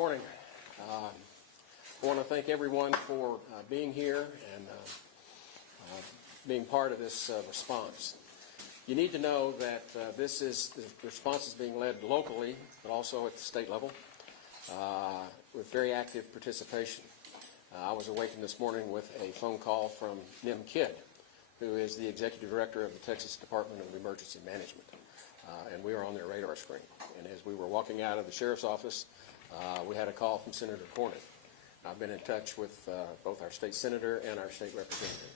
morning. I want to thank everyone for being here and being part of this response. You need to know that the response is being led locally, but also at the state level, with very active participation. I was awakened this morning with a phone call from Nim Kidd, who is the Executive Director of the Texas Department of Emergency Management. And we were on their radar screen. And as we were walking out of the Sheriff's office, we had a call from Senator Boerne. I've been in touch with both our state senator and our state representative.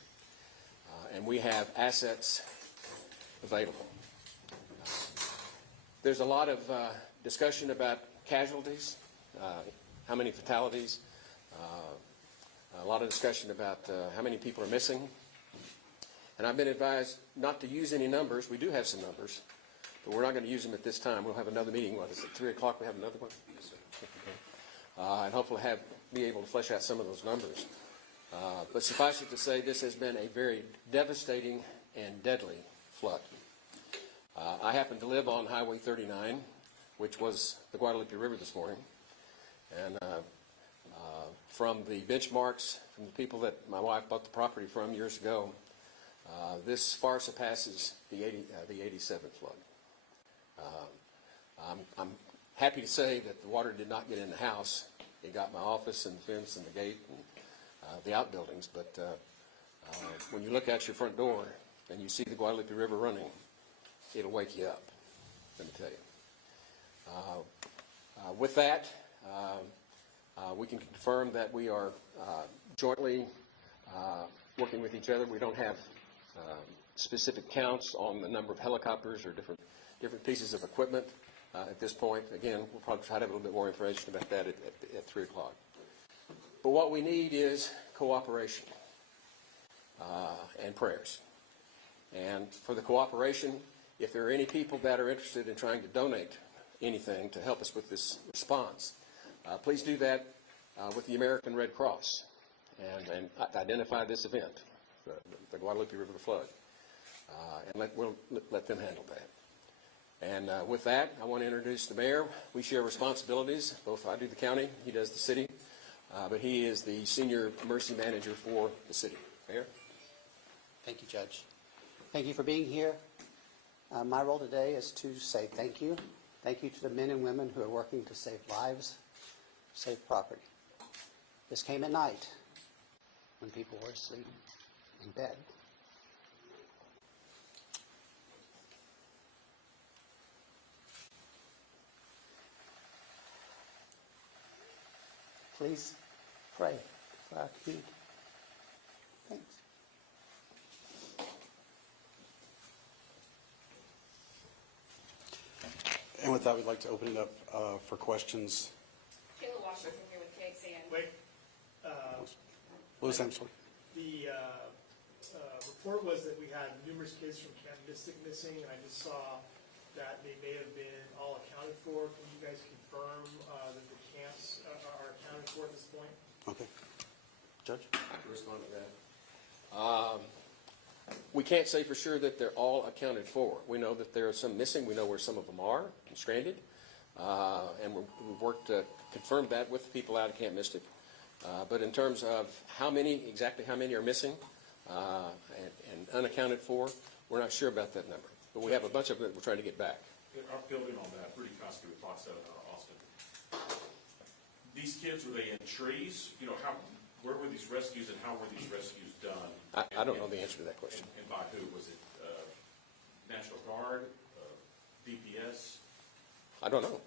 And we have assets available. There's a lot of discussion about casualties, how many fatalities, a lot of discussion about how many people are missing. And I've been advised not to use any numbers. We do have some numbers, but we're not going to use them at this time. We'll have another meeting. What is it, 3 o'clock? We have another one? Yes, sir. Okay. And hopefully be able to flesh out some of those numbers. But suffice it to say, this has been a very devastating and deadly flood. I happen to live on Highway 39, which was the Guadalupe River this morning. And from the benchmarks, from the people that my wife bought the property from years ago, this far surpasses the 87 flood. I'm happy to say that the water did not get in the house. It got my office and the fence and the gate and the outbuildings. But when you look out your front door and you see the Guadalupe River running, it'll wake you up, let me tell you. With that, we can confirm that we are jointly working with each other. We don't have specific counts on the number of helicopters or different pieces of equipment at this point. Again, we'll probably try to have a little bit more information about that at 3 o'clock. But what we need is cooperation and prayers. And for the cooperation, if there are any people that are interested in trying to donate anything to help us with this response, please do that with the American Red Cross and identify this event, the Guadalupe River flood, and we'll let them handle that. And with that, I want to introduce the mayor. We share responsibilities. Both I do the county, he does the city, but he is the senior emergency manager for the city. Mayor? Thank you, Judge. Thank you for being here. My role today is to say thank you. Thank you to the men and women who are working to save lives, save property. This came at night when people were asleep in bed. Please pray for our community. Thanks. And with that, we'd like to open it up for questions. Kayla Washington here with KXAN. Wait. What was that, sorry? The report was that we had numerous kids from Camp Mystic missing, and I just saw that they may have been all accounted for. Can you guys confirm that the camps are accounted for at this point? Okay. Judge? I can respond to that. We can't say for sure that they're all accounted for. We know that there are some missing. We know where some of them are stranded. And we've worked to confirm that with the people out of Camp Mystic. But in terms of exactly how many are missing and unaccounted for, we're not sure about that number. But we have a bunch of them that we're trying to get back. Building on that, Rudy Koski with Fox 7 Austin. These kids, were they in trees? You know, where were these rescues and how were these rescues done? I don't know the answer to that question. And by who? Was it National Guard, DPS? I don't know.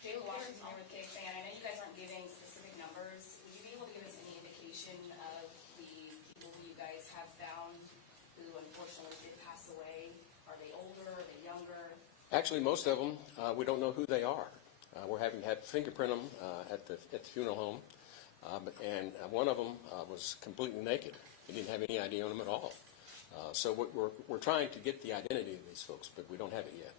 Kayla Washington here with KXAN. I know you guys aren't giving specific numbers. Would you be able to give us any indication of the people who you guys have found who unfortunately did pass away? Are they older? Are they younger? Actually, most of them, we don't know who they are. We're having to fingerprint them at the funeral home. And one of them was completely naked. We didn't have any ID on them at all. So we're trying to get the identity of these folks, but we don't have it yet.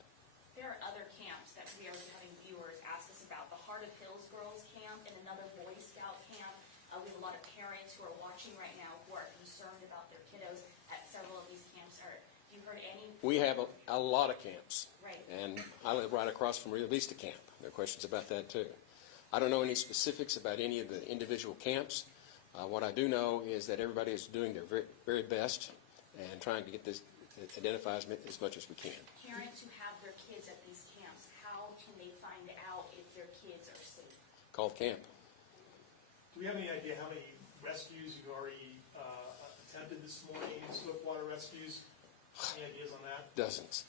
There are other camps that we are having viewers ask us about. The Heart of Hills Girls Camp and another Boy Scout camp. We have a lot of parents who are watching right now who are concerned about their kiddos at several of these camps. Have you heard any? We have a lot of camps. Right. And I live right across from Rio Vista Camp. There are questions about that too. I don't know any specifics about any of the individual camps. What I do know is that everybody is doing their very, very best and trying to get this identified as much as we can. Parents who have their kids at these camps, how can they find out if their kids are safe? Call the camp. Do we have any idea how many rescues you've already attempted this morning, swiftwater rescues? Any ideas on that? Dozens.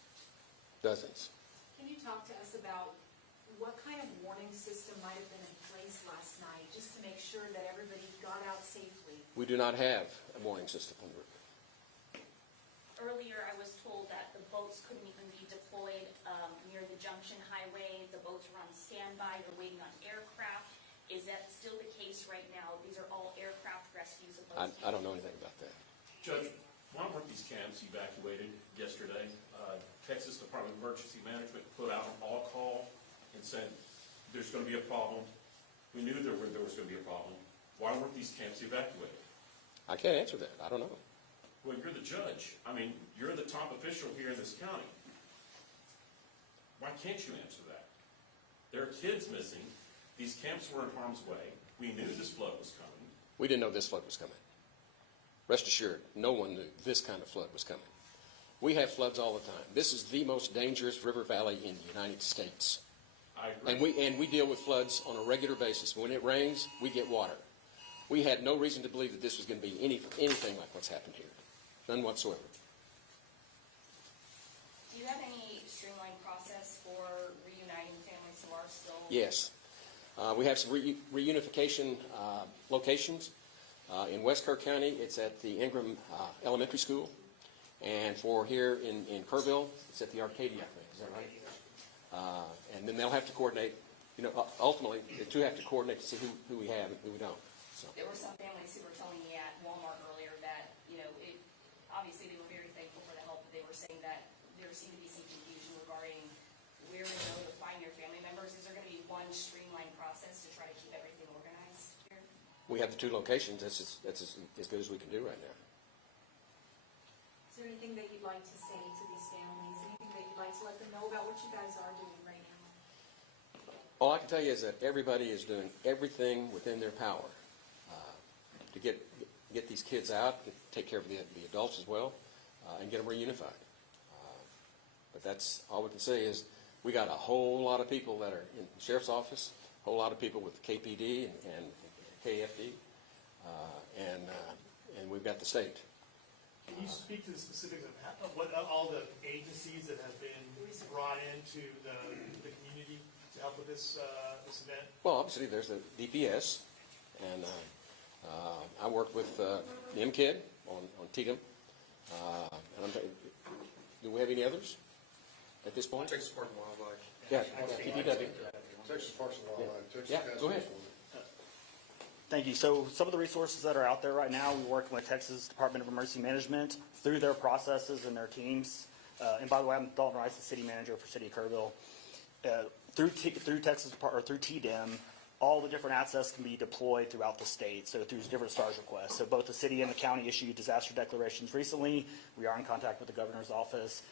Dozens. Can you talk to us about what kind of warning system might have been in place last night, just to make sure that everybody got out safely? We do not have a warning system on the roof. Earlier, I was told that the boats couldn't even be deployed near the Junction Highway. The boats were on standby, they're waiting on aircraft. Is that still the case right now? These are all aircraft rescues of boats? I don't know anything about that. Judge, why weren't these camps evacuated yesterday? Texas Department of Emergency Management put out an all-call and said, there's going to be a problem. We knew there was going to be a problem. Why weren't these camps evacuated? I can't answer that. I don't know. Well, you're the judge. I mean, you're the top official here in this county. Why can't you answer that? There are kids missing. These camps were in harm's way. We knew this flood was coming. We didn't know this flood was coming. Rest assured, no one knew this kind of flood was coming. We have floods all the time. This is the most dangerous river valley in the United States. I agree. And we deal with floods on a regular basis. When it rains, we get water. We had no reason to believe that this was going to be anything like what's happened here. None whatsoever. Do you have any streamlined process for reuniting families who are still? Yes. We have some reunification locations. In West Kerr County, it's at the Ingram Elementary School. And for here in Kerrville, it's at the Arcadia, I think. Is that right? And then they'll have to coordinate. You know, ultimately, the two have to coordinate to see who we have and who we don't. So. There were some families who were telling me at Walmart earlier that, obviously they were very thankful for the help, but they were saying that there seemed to be some confusion regarding where to go to find your family members. Is there going to be one streamlined process to try to keep everything organized here? We have the two locations. That's as good as we can do right now. Is there anything that you'd like to say to these families? Anything that you'd like to let them know about what you guys are doing right now? All I can tell you is that everybody is doing everything within their power to get these kids out, take care of the adults as well, and get them reunified. But that's all we can say is we got a whole lot of people that are in the sheriff's office, a whole lot of people with KPD and KFD, and we've got the state. Can you speak to the specifics of what all the agencies that have been brought into the community to help with this event? Well, obviously there's the DPS, and I worked with the MKID on TDM. And do we have any others at this point? Texas Parks and Wildlife. Yeah, TPW. Texas Parks and Wildlife. Texas Yeah, Task go ahead. Force. Thank you. So some of the resources that are out there right now, we're working with Texas Department of Emergency Management through their processes and their teams. And by the way, I'm Dalton Rice, the city manager for City of Kerrville. Through Texas or through TDM, all the different assets can be deployed throughout the state. So through different STARS requests. So both the city and the county issued disaster declarations recently. We are in contact with the governor's office.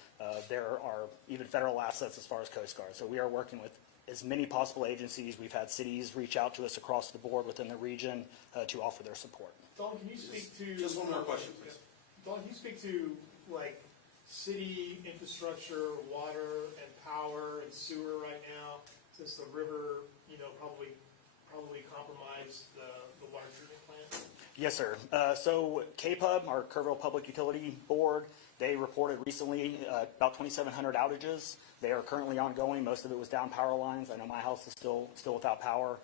There are even federal assets as far as Coast Guard. So we are working with as many possible agencies. We've had cities reach out to us across the board within the region to offer their support. Dawn, can you speak to? Just one more question, please. Dawn, can you speak to, like, city infrastructure, water and power and sewer right now, since the river, probably compromised the water treatment plant? Yes, sir. So KPUB, our Kerrville Public Utility Board, they reported recently about 2,700 outages. They are currently ongoing. Most of it was down power lines. I know my house is still without power.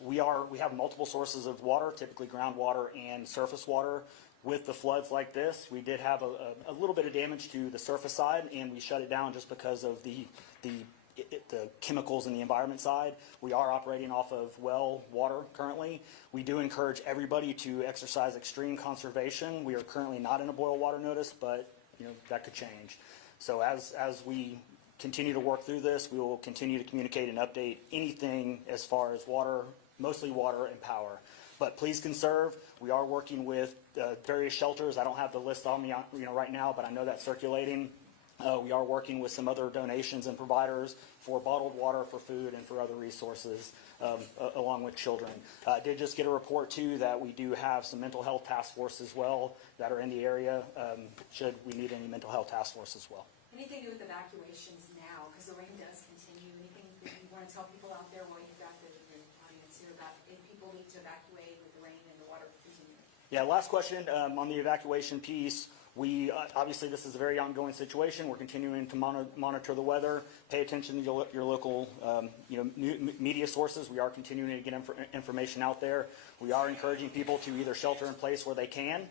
We have multiple sources of water, typically groundwater and surface water. With the floods like this, we did have a little bit of damage to the surface side, and we shut it down just because of the chemicals in the environment side. We are operating off of well water currently. We do encourage everybody to exercise extreme conservation. We are currently not in a boil water notice, but that could change. So as we continue to work through this, we will continue to communicate and update anything as far as water, mostly water and power. But please conserve. We are working with various shelters. I don't have the list on me right now, but I know that's circulating. We are working with some other donations and providers for bottled water, for food, and for other resources, along with children. I did just get a report, too, that we do have some mental health task force as well that are in the area, should we need any mental health task force as well. Anything to do with evacuations now, because the rain does continue, anything that you want to tell people out there while you've got the audience here about if people need to evacuate with the rain and the water continuing? Yeah, last question on the evacuation piece. We obviously, this is a very ongoing situation. We're continuing to monitor the weather, pay attention to your local media sources. We are continuing to get information out there. We are encouraging people to either shelter in place where they can.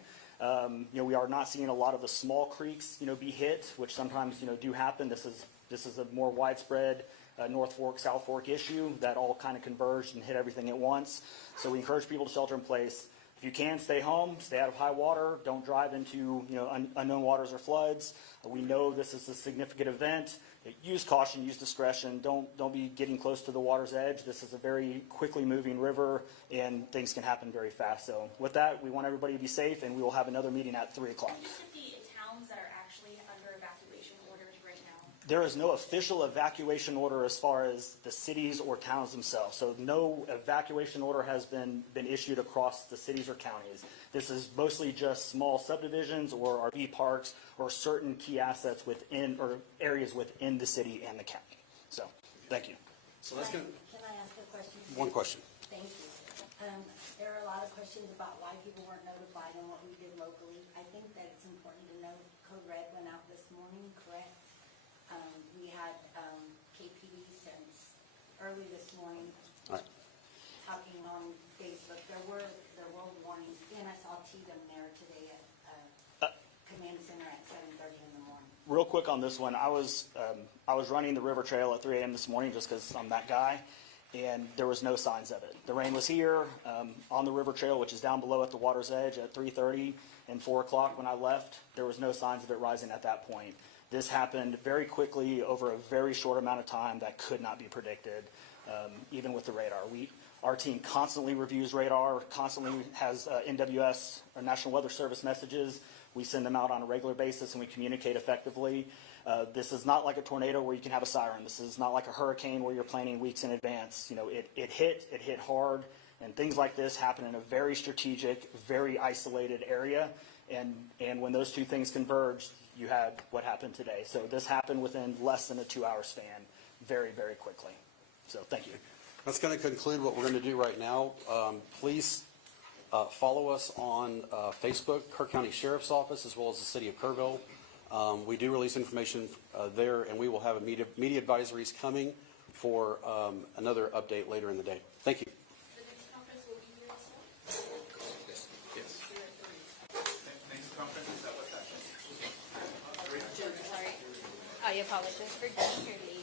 We are not seeing a lot of the small creeks be hit, which sometimes do happen. This is a more widespread North Fork, South Fork issue that all kind of converged and hit everything at once. So we encourage people to shelter in place. If you can, stay home, stay out of high water, don't drive into unknown waters or floods. We know this is a significant event. Use caution, use discretion. Don't be getting close to the water's edge. This is a very quickly moving river, and things can happen very fast. So with that, we want everybody to be safe, and we will have another meeting at 3 o'clock. Can you just repeat the towns that are actually under evacuation orders right now? There is no official evacuation order as far as the cities or towns themselves. So no evacuation order has been issued across the cities or counties. This is mostly just small subdivisions or RV parks or certain key assets within or areas within the city and the county. So, thank you. So that's good. Can I ask a question? One question. Thank you. There are a lot of questions about why people weren't notified and what we did locally. I think that it's important to note Code Red went out this morning, correct? We had KPD since early this morning All right. talking on Facebook. There were warnings, and I saw Tatum there today at Command Center at 7:30 in the morning. Real quick on this one, I was running the river trail at 3 a.m. this morning just because I'm that guy, and there was no signs of it. The rain was here on the river trail, which is down below at the water's edge at 3:30 and 4 o'clock when I left. There was no signs of it rising at that point. This happened very quickly over a very short amount of time that could not be predicted, even with the radar. Our team constantly reviews radar, constantly has NWS, or National Weather Service messages. We send them out on a regular basis, and we communicate effectively. This is not like a tornado where you can have a siren. This is not like a hurricane where you're planning weeks in advance. It hit hard, and things like this happen in a very strategic, very isolated area. And when those two things converged, you had what happened today. So this happened within less than a 2-hour span, very, very quickly. So thank you. That's going to conclude what we're going to do right now. Please follow us on Facebook, Kerr County Sheriff's Office, as well as the City of Kerrville. We do release information there, and we will have media advisories coming for another update later in the day. Thank you. The next conference will be here as well? Yes. Next conference is at what time? Sorry. I apologize for being here late.